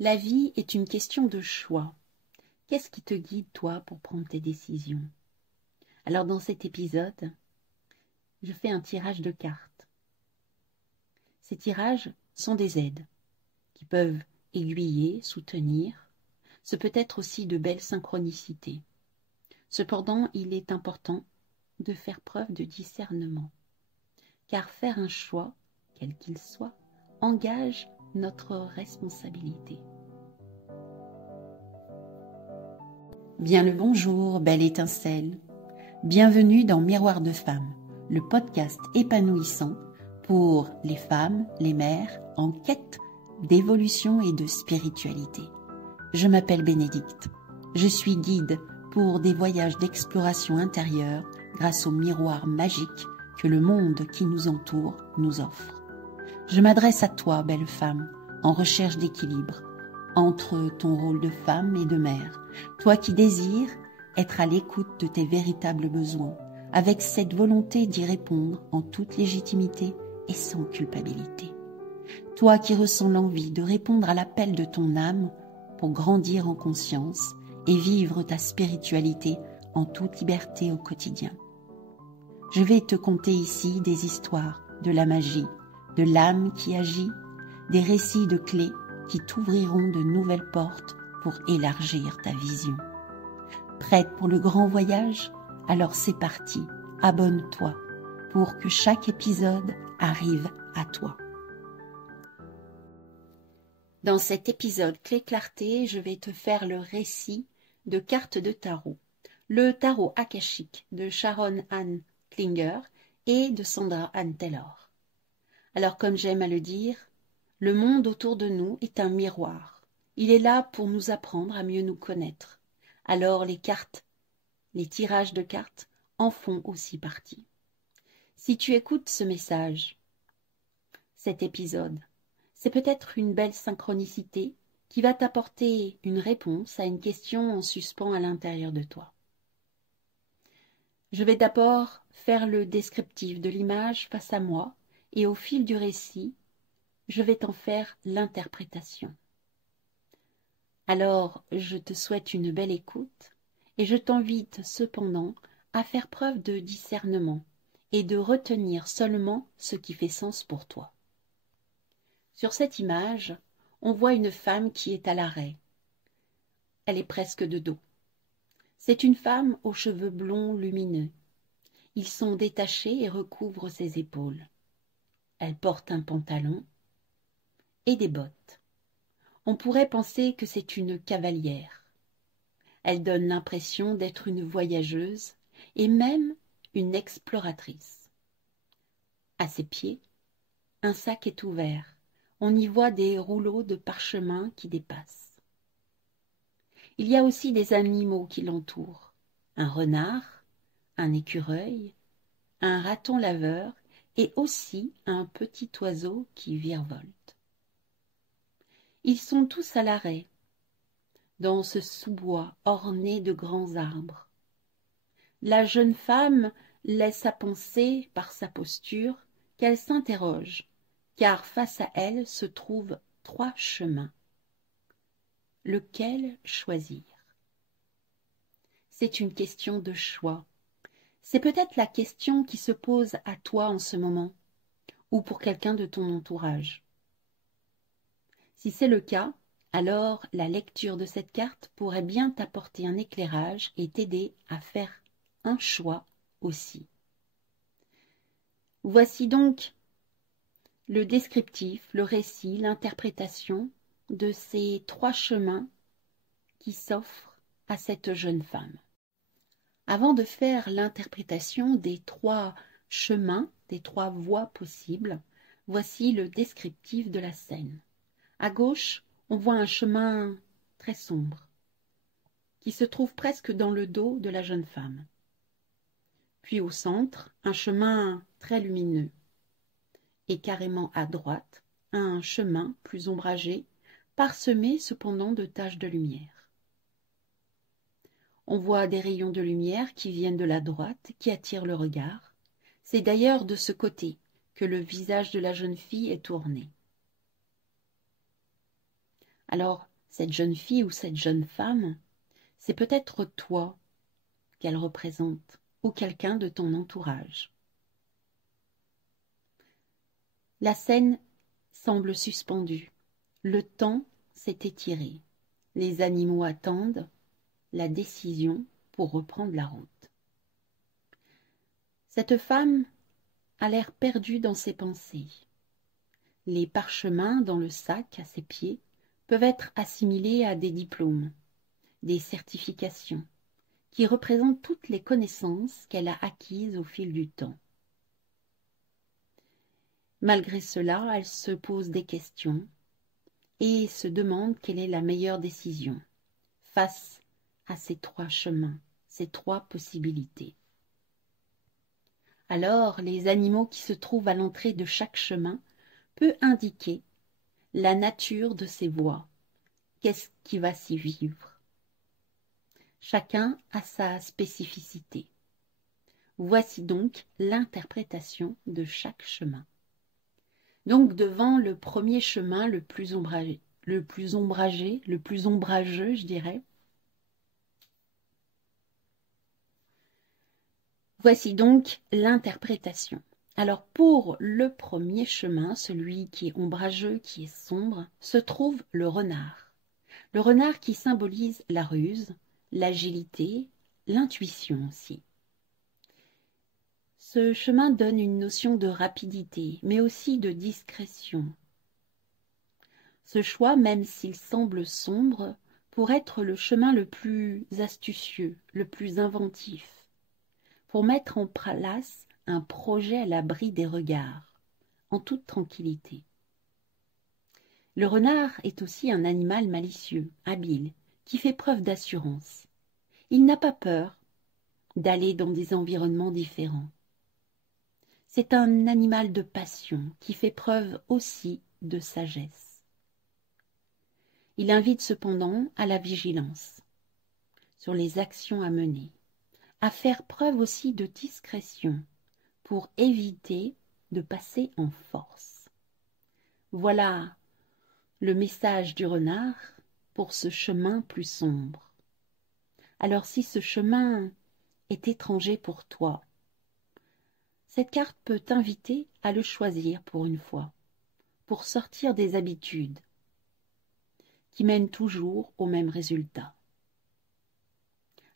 La vie est une question de choix. Qu'est-ce qui te guide, toi, pour prendre tes décisions? Alors, dans cet épisode, je fais un tirage de cartes. Ces tirages sont des aides qui peuvent aiguiller, soutenir. Ce peut être aussi de belles synchronicités. Cependant, il est important de faire preuve de discernement, car faire un choix, quel qu'il soit, engage notre responsabilité. Bien le bonjour, belle étincelle. Bienvenue dans Miroir de Femmes, le podcast épanouissant pour les femmes, les mères en quête d'évolution et de spiritualité. Je m'appelle Bénédicte. Je suis guide pour des voyages d'exploration intérieure grâce au miroir magique que le monde qui nous entoure nous offre. Je m'adresse à toi, belle femme, en recherche d'équilibre entre ton rôle de femme et de mère, toi qui désires être à l'écoute de tes véritables besoins, avec cette volonté d'y répondre en toute légitimité et sans culpabilité. Toi qui ressens l'envie de répondre à l'appel de ton âme pour grandir en conscience et vivre ta spiritualité en toute liberté au quotidien. Je vais te conter ici des histoires de la magie, de l'âme qui agit, des récits de clés qui t'ouvriront de nouvelles portes pour élargir ta vision. Prête pour le grand voyage? Alors c'est parti, abonne-toi pour que chaque épisode arrive à toi. Dans cet épisode Clé-Clarté, je vais te faire le récit de cartes de tarot. Le tarot akashique de Sharon Ann Klinger et de Sandra Ann Taylor. Alors comme j'aime à le dire, le monde autour de nous est un miroir. Il est là pour nous apprendre à mieux nous connaître. Alors les cartes, les tirages de cartes en font aussi partie. Si tu écoutes ce message, cet épisode, c'est peut-être une belle synchronicité qui va t'apporter une réponse à une question en suspens à l'intérieur de toi. Je vais d'abord faire le descriptif de l'image face à moi et au fil du récit, je vais t'en faire l'interprétation. Alors, je te souhaite une belle écoute et je t'invite cependant à faire preuve de discernement et de retenir seulement ce qui fait sens pour toi. Sur cette image, on voit une femme qui est à l'arrêt. Elle est presque de dos. C'est une femme aux cheveux blonds lumineux. Ils sont détachés et recouvrent ses épaules. Elle porte un pantalon et des bottes. On pourrait penser que c'est une cavalière. Elle donne l'impression d'être une voyageuse et même une exploratrice. À ses pieds, un sac est ouvert. On y voit des rouleaux de parchemin qui dépassent. Il y a aussi des animaux qui l'entourent. Un renard, un écureuil, un raton laveur et aussi un petit oiseau qui virevolte. Ils sont tous à l'arrêt, dans ce sous-bois orné de grands arbres. La jeune femme laisse à penser, par sa posture, qu'elle s'interroge, car face à elle se trouvent 3 chemins. Lequel choisir? C'est une question de choix. C'est peut-être la question qui se pose à toi en ce moment, ou pour quelqu'un de ton entourage. Si c'est le cas, alors la lecture de cette carte pourrait bien t'apporter un éclairage et t'aider à faire un choix aussi. Voici donc le descriptif, le récit, l'interprétation de ces 3 chemins qui s'offrent à cette jeune femme. Avant de faire l'interprétation des 3 chemins, des 3 voies possibles, voici le descriptif de la scène. À gauche, on voit un chemin très sombre, qui se trouve presque dans le dos de la jeune femme. Puis au centre, un chemin très lumineux. Et carrément à droite, un chemin plus ombragé, parsemé cependant de taches de lumière. On voit des rayons de lumière qui viennent de la droite, qui attirent le regard. C'est d'ailleurs de ce côté que le visage de la jeune fille est tourné. Alors, cette jeune fille ou cette jeune femme, c'est peut-être toi qu'elle représente ou quelqu'un de ton entourage. La scène semble suspendue. Le temps s'est étiré. Les animaux attendent la décision pour reprendre la route. Cette femme a l'air perdue dans ses pensées. Les parchemins dans le sac à ses pieds peuvent être assimilés à des diplômes, des certifications, qui représentent toutes les connaissances qu'elle a acquises au fil du temps. Malgré cela, elle se pose des questions et se demande quelle est la meilleure décision face à ces trois chemins, ces trois possibilités. Alors, les animaux qui se trouvent à l'entrée de chaque chemin peuvent indiquer la nature de ces voies. Qu'est-ce qui va s'y vivre? Chacun a sa spécificité. Voici donc l'interprétation de chaque chemin. Donc devant le premier chemin le plus ombragé, le plus ombrageux, je dirais, voici donc l'interprétation. Alors pour le premier chemin, celui qui est ombrageux, qui est sombre, se trouve le renard. Le renard qui symbolise la ruse, l'agilité, l'intuition aussi. Ce chemin donne une notion de rapidité, mais aussi de discrétion. Ce choix, même s'il semble sombre, pourrait être le chemin le plus astucieux, le plus inventif, pour mettre en place un projet à l'abri des regards, en toute tranquillité. Le renard est aussi un animal malicieux, habile, qui fait preuve d'assurance. Il n'a pas peur d'aller dans des environnements différents. C'est un animal de passion qui fait preuve aussi de sagesse. Il invite cependant à la vigilance sur les actions à mener, à faire preuve aussi de discrétion pour éviter de passer en force. Voilà le message du renard pour ce chemin plus sombre. Alors si ce chemin est étranger pour toi, cette carte peut t'inviter à le choisir pour une fois, pour sortir des habitudes qui mènent toujours au même résultat.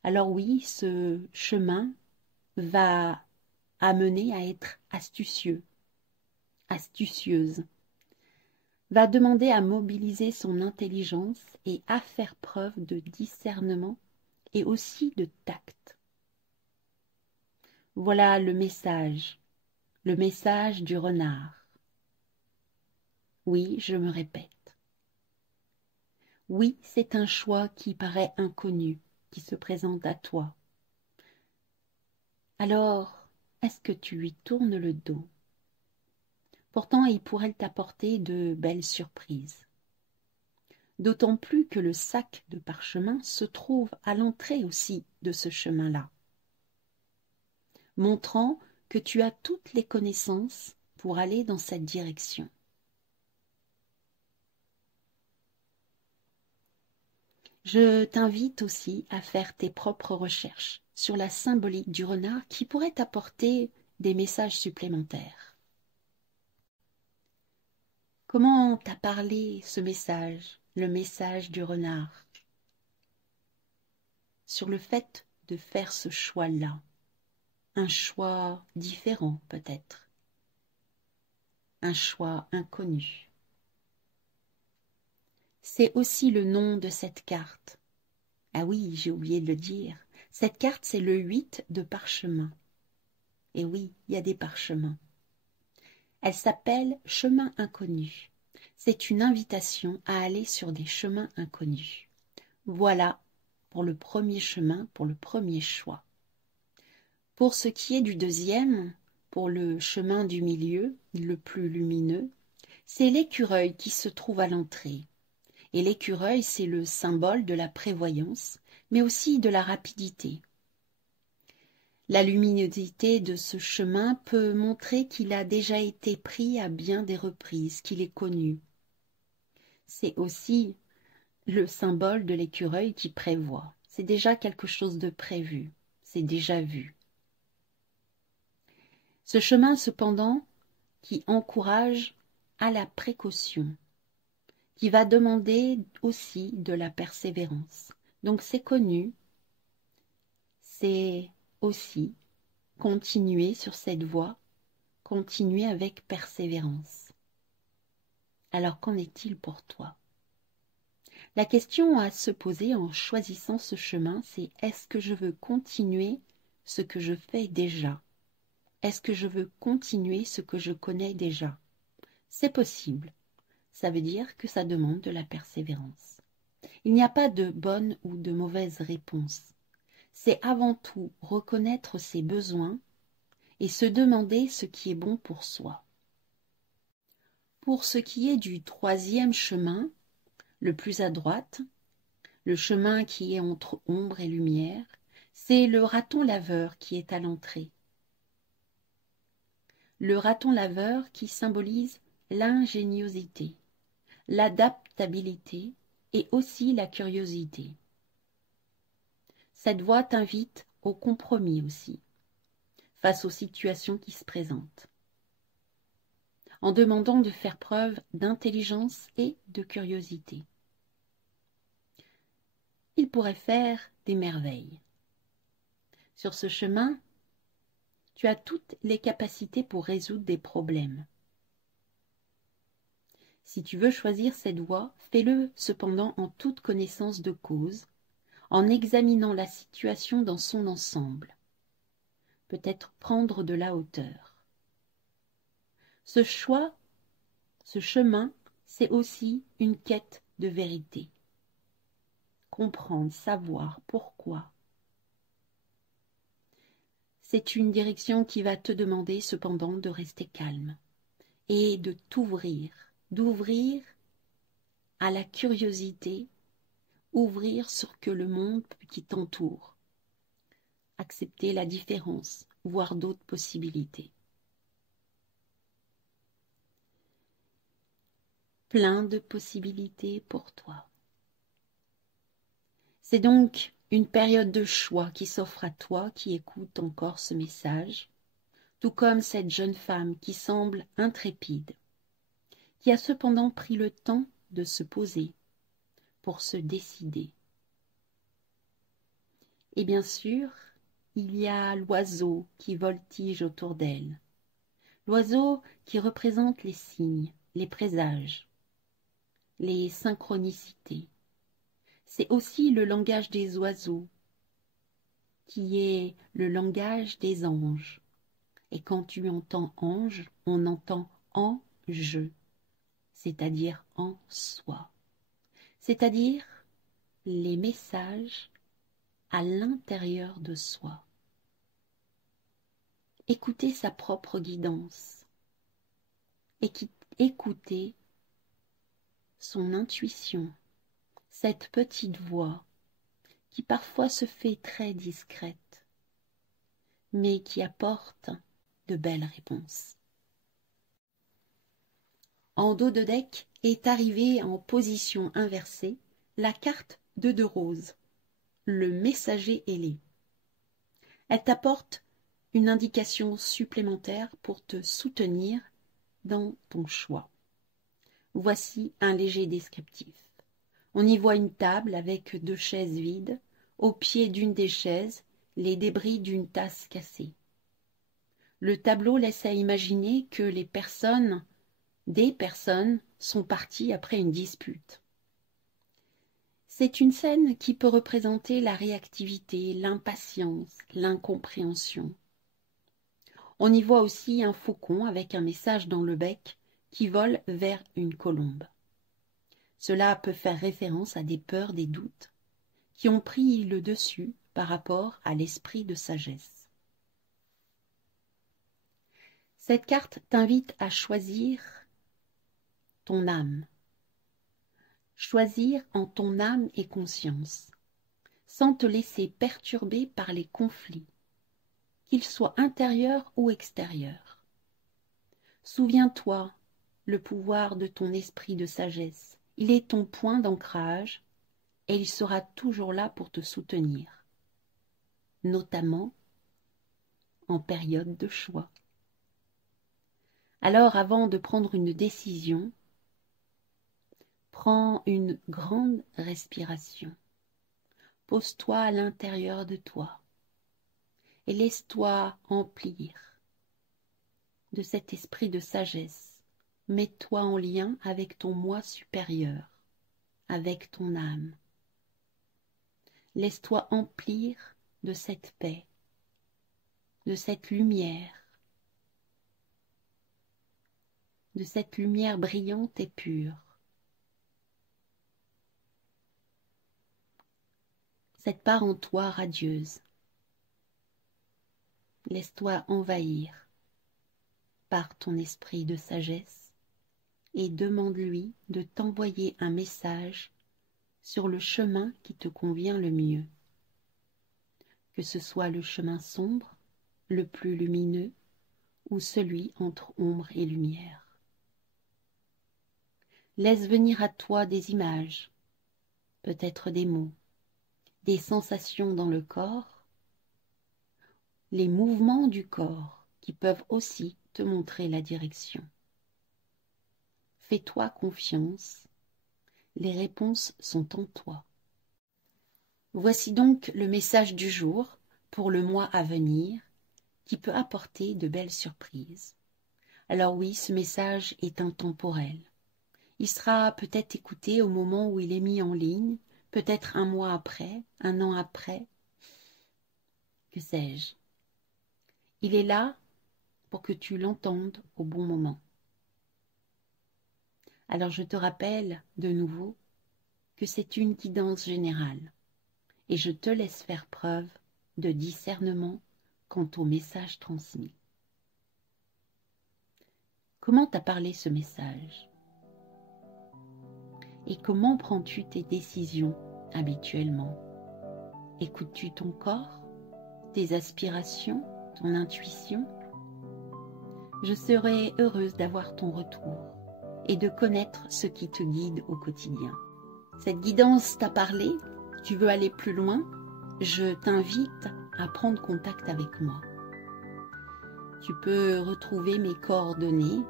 Alors oui, ce chemin va amener à être astucieux, astucieuse, va demander à mobiliser son intelligence et à faire preuve de discernement et aussi de tact. Voilà le message du renard. Oui, je me répète. Oui, c'est un choix qui paraît inconnu, qui se présente à toi. Alors, est-ce que tu lui tournes le dos? Pourtant, il pourrait t'apporter de belles surprises. D'autant plus que le sac de parchemin se trouve à l'entrée aussi de ce chemin-là, montrant que tu as toutes les connaissances pour aller dans cette direction. Je t'invite aussi à faire tes propres recherches sur la symbolique du renard qui pourrait t'apporter des messages supplémentaires. Comment t'a parlé ce message, le message du renard, sur le fait de faire ce choix-là, un choix différent peut-être, un choix inconnu. C'est aussi le nom de cette carte. Ah oui, j'ai oublié de le dire. Cette carte, c'est le 8 de parchemin. Et oui, il y a des parchemins. Elle s'appelle Chemin inconnu. C'est une invitation à aller sur des chemins inconnus. Voilà pour le premier chemin, pour le premier choix. Pour ce qui est du deuxième, pour le chemin du milieu, le plus lumineux, c'est l'écureuil qui se trouve à l'entrée. Et l'écureuil, c'est le symbole de la prévoyance, mais aussi de la rapidité. La luminosité de ce chemin peut montrer qu'il a déjà été pris à bien des reprises, qu'il est connu. C'est aussi le symbole de l'écureuil qui prévoit. C'est déjà quelque chose de prévu, c'est déjà vu. Ce chemin, cependant, qui encourage à la précaution, qui va demander aussi de la persévérance. Donc c'est connu, c'est aussi continuer sur cette voie, continuer avec persévérance. Alors qu'en est-il pour toi? La question à se poser en choisissant ce chemin, c'est est-ce que je veux continuer ce que je fais déjà? Est-ce que je veux continuer ce que je connais déjà? C'est possible. Ça veut dire que ça demande de la persévérance. Il n'y a pas de bonne ou de mauvaise réponse. C'est avant tout reconnaître ses besoins et se demander ce qui est bon pour soi. Pour ce qui est du troisième chemin, le plus à droite, le chemin qui est entre ombre et lumière, c'est le raton laveur qui est à l'entrée. Le raton laveur qui symbolise l'ingéniosité, l'adaptabilité et aussi la curiosité. Cette voie t'invite au compromis aussi, face aux situations qui se présentent, en demandant de faire preuve d'intelligence et de curiosité. Il pourrait faire des merveilles. Sur ce chemin, tu as toutes les capacités pour résoudre des problèmes. Si tu veux choisir cette voie, fais-le cependant en toute connaissance de cause, en examinant la situation dans son ensemble. Peut-être prendre de la hauteur. Ce choix, ce chemin, c'est aussi une quête de vérité. Comprendre, savoir pourquoi. C'est une direction qui va te demander cependant de rester calme et de t'ouvrir, d'ouvrir à la curiosité, ouvrir sur que le monde qui t'entoure, accepter la différence, voir d'autres possibilités. Plein de possibilités pour toi. C'est donc une période de choix qui s'offre à toi qui écoute encore ce message, tout comme cette jeune femme qui semble intrépide, qui a cependant pris le temps de se poser pour se décider. Et bien sûr, il y a l'oiseau qui voltige autour d'elle, l'oiseau qui représente les signes, les présages, les synchronicités. C'est aussi le langage des oiseaux, qui est le langage des anges. Et quand tu entends ange, on entend en je, c'est-à-dire en soi, c'est-à-dire les messages à l'intérieur de soi. Écouter sa propre guidance, écouter son intuition, cette petite voix qui parfois se fait très discrète, mais qui apporte de belles réponses. En dos de deck est arrivée en position inversée la carte de 2 roses, le messager ailé. Elle t'apporte une indication supplémentaire pour te soutenir dans ton choix. Voici un léger descriptif. On y voit une table avec 2 chaises vides, au pied d'une des chaises, les débris d'une tasse cassée. Le tableau laisse à imaginer que des personnes sont parties après une dispute. C'est une scène qui peut représenter la réactivité, l'impatience, l'incompréhension. On y voit aussi un faucon avec un message dans le bec qui vole vers une colombe. Cela peut faire référence à des peurs, des doutes, qui ont pris le dessus par rapport à l'esprit de sagesse. Cette carte t'invite à choisir ton âme. Choisir en ton âme et conscience, sans te laisser perturber par les conflits, qu'ils soient intérieurs ou extérieurs. Souviens-toi le pouvoir de ton esprit de sagesse. Il est ton point d'ancrage et il sera toujours là pour te soutenir, notamment en période de choix. Alors, avant de prendre une décision, prends une grande respiration. Pose-toi à l'intérieur de toi et laisse-toi emplir de cet esprit de sagesse. Mets-toi en lien avec ton moi supérieur, avec ton âme. Laisse-toi emplir de cette paix, de cette lumière brillante et pure. Cette part en toi radieuse. Laisse-toi envahir par ton esprit de sagesse et demande-lui de t'envoyer un message sur le chemin qui te convient le mieux. Que ce soit le chemin sombre, le plus lumineux, ou celui entre ombre et lumière. Laisse venir à toi des images, peut-être des mots, des sensations dans le corps, les mouvements du corps qui peuvent aussi te montrer la direction. Fais-toi confiance, les réponses sont en toi. Voici donc le message du jour pour le mois à venir qui peut apporter de belles surprises. Alors oui, ce message est intemporel. Il sera peut-être écouté au moment où il est mis en ligne, peut-être un mois après, un an après, que sais-je. Il est là pour que tu l'entendes au bon moment. Alors je te rappelle de nouveau que c'est une guidance générale et je te laisse faire preuve de discernement quant au message transmis. Comment t'a parlé ce message? Et comment prends-tu tes décisions habituellement? Écoutes-tu ton corps, tes aspirations, ton intuition? Je serais heureuse d'avoir ton retour et de connaître ce qui te guide au quotidien. Cette guidance t'a parlé? Tu veux aller plus loin? Je t'invite à prendre contact avec moi. Tu peux retrouver mes coordonnées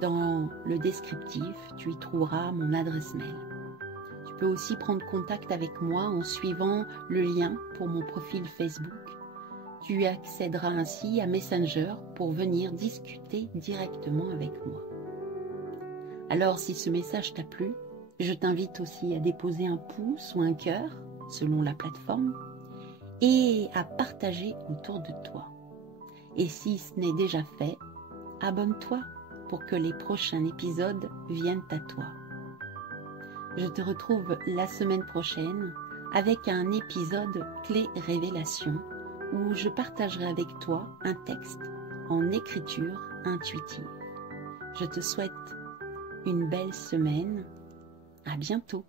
dans le descriptif, tu y trouveras mon adresse mail. Tu peux aussi prendre contact avec moi en suivant le lien pour mon profil Facebook. Tu accéderas ainsi à Messenger pour venir discuter directement avec moi. Alors si ce message t'a plu, je t'invite aussi à déposer un pouce ou un cœur selon la plateforme et à partager autour de toi. Et si ce n'est déjà fait, abonne-toi pour que les prochains épisodes viennent à toi. Je te retrouve la semaine prochaine avec un épisode clé révélation où je partagerai avec toi un texte en écriture intuitive. Je te souhaite une belle semaine. À bientôt.